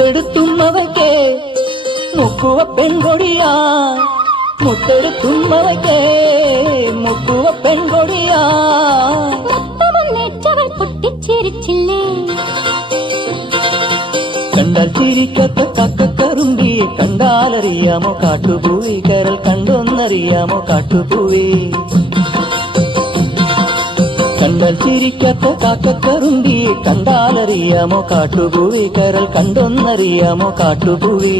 മുത്തെടുത്തുമ്മവയ്ക്കേ മുക്കുവ പെൺകൊടിയാ മുത്തെടുത്തുമ്മവയ്ക്കേ മുക്കുവ പെൺകൊടിയാ മുത്തമൊന്നേറ്റവൾ പൊട്ടിച്ചിരിച്ചില്ലേ കണ്ടാൽ ചിരിക്കത്ത കക്കക്കറുമ്പിയെ കണ്ടാലറിയാമോ കാട്ടുപൂവി കരൽ കണ്ടൊന്നറിയാമോ കാട്ടുപൂവി കണ്ടാൽ ചിരിക്കത്ത കാക്കക്കറുമ്പിയെ കണ്ടാലറിയാമോ കാട്ടുപൂവി കരൽ കണ്ടൊന്നറിയാമോ കാട്ടുപൂവി